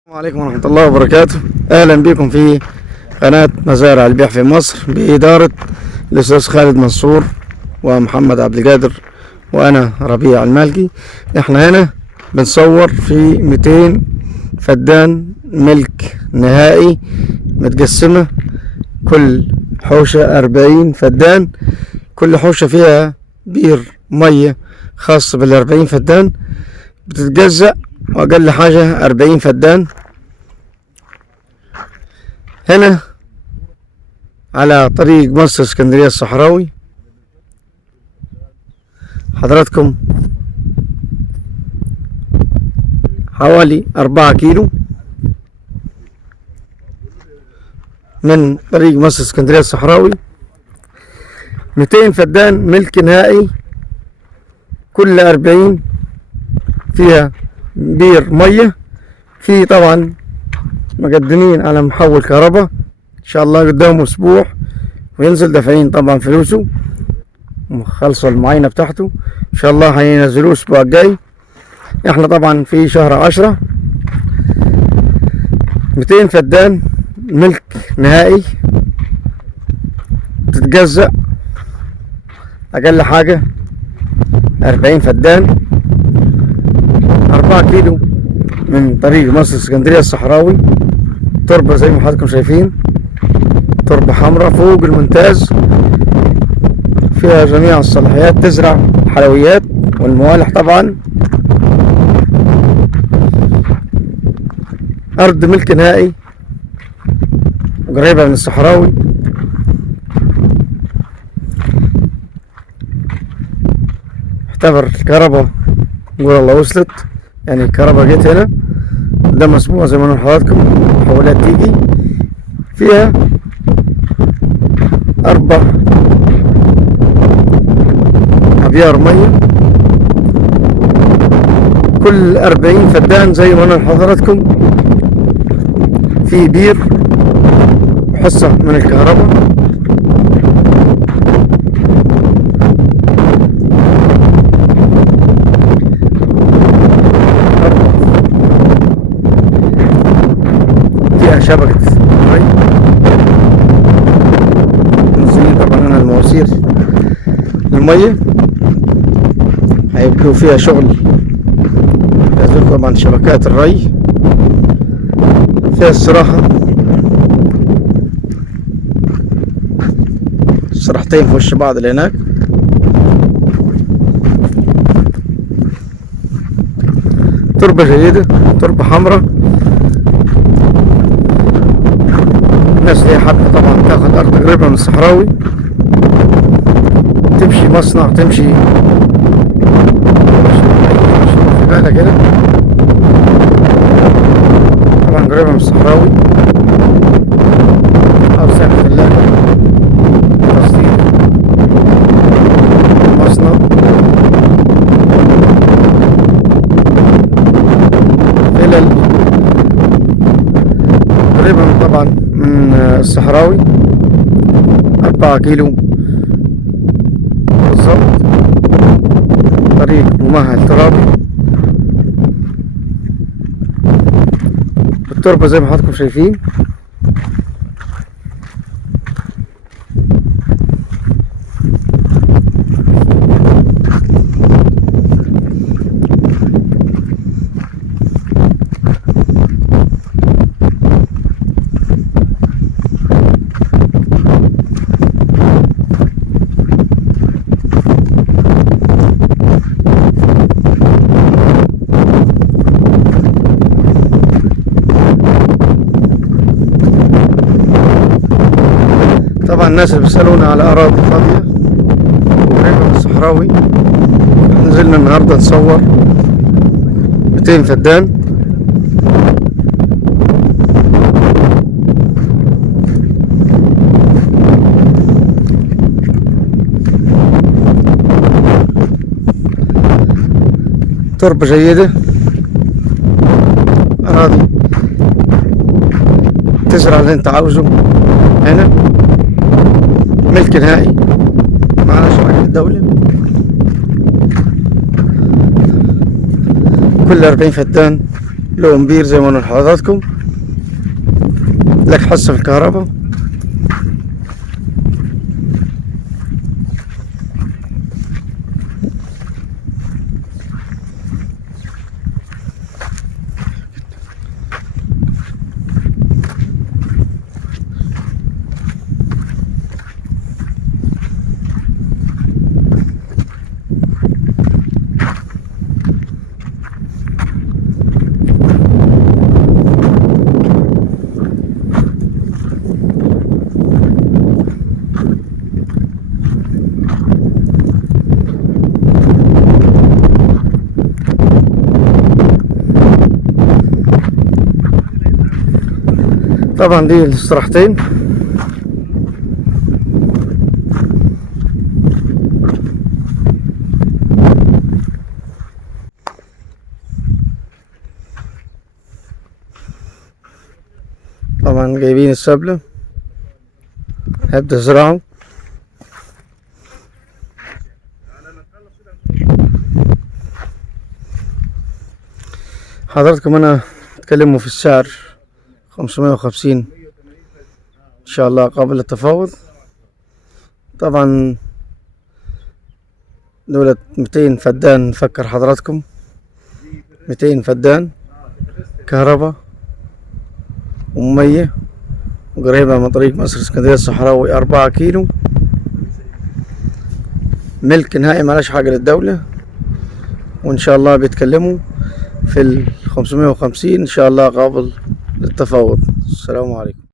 السلام عليكم ورحمة الله وبركاته. أهلا بكم في قناة مزارع البيع في مصر بإدارة الأستاذ خالد منصور ومحمد عبد القادر وأنا ربيع المالكي. احنا هنا بنصور في 200 فدان ملك نهائي متقسمة، كل حوشة 40 فدان، كل حوشة فيها بير مية خاص بال40 فدان بتتجزأ، وأقل حاجة 40 فدان. هنا على طريق مصر اسكندرية الصحراوي. حضراتكم حوالي 4 كيلو من طريق مصر اسكندرية الصحراوي. 200 فدان ملك نهائي، كل 40 فيها بير مية. في طبعا مقدمين على محول كهرباء، ان شاء الله قدامه اسبوع وينزل دافعين طبعا فلوسه وخلصوا المعاينة بتاعته، ان شاء الله هينزلوه الاسبوع الجاي. احنا طبعا في شهر 10. 200 فدان ملك نهائي تتجزأ، اقل حاجة 40 فدان، 4 كيلو من طريق مصر اسكندرية الصحراوي. تربة زي ما حضراتكم شايفين، تربة حمراء فوق الممتاز، فيها جميع الصلاحيات، تزرع حلويات والموالح. طبعا أرض ملك نهائي قريبة من الصحراوي. اعتبر الكهرباء نقول الله وصلت، يعني الكهرباء جت هنا قدام اسبوع زي ما قلنا لحضراتكم. محولات تيجي فيها 4 أبيار مية، كل 40 فدان زي ما قلنا لحضراتكم في بير وحصة من الكهرباء. فيها شبكة مي، منزلين طبعا هنا المواسير المية، هيبقوا فيها شغل لازم طبعا شبكات الري. فيها الصراحة صراحتين في وش بعض اللي هناك. تربة جيدة، تربة حمراء. الناس اللي حابة طبعا تاخد أرض قريبة من الصحراوي، تمشي مصنع، تمشي بالك كده، طبعا قريبة من الصحراوي. أو سعر ثلاجة، تصدير، مصنع، فلل، قريبة طبعا من الصحراوي. 4 كيلو بالظبط، طريق ممهد ترابي. التربة زي ما حضراتكم شايفين. طبعا الناس اللي بيسألونا على أراضي فاضية وقريبة من الصحراوي، نزلنا النهاردة نصور 200 فدان. تربة جيدة، أراضي تزرع اللي انت عاوزه. هنا ملك نهائي، معنا شركة الدولة، كل 40 فدان له امبير زي ما قلنا لحضراتكم، لك حصة في الكهرباء. طبعا دي الاستراحتين. طبعا جايبين السبلة هبدأ زراعه. حضراتكم انا اتكلموا في السعر 550 ان شاء الله قابل التفاوض. طبعا دولة 200 فدان نفكر حضراتكم، 200 فدان كهرباء ومية، وقريبة من طريق مصر اسكندرية الصحراوي 4 كيلو، ملك نهائي ملاش حاجة للدولة. وان شاء الله بيتكلموا في 550 ان شاء الله قابل للتفاوض. السلام عليكم.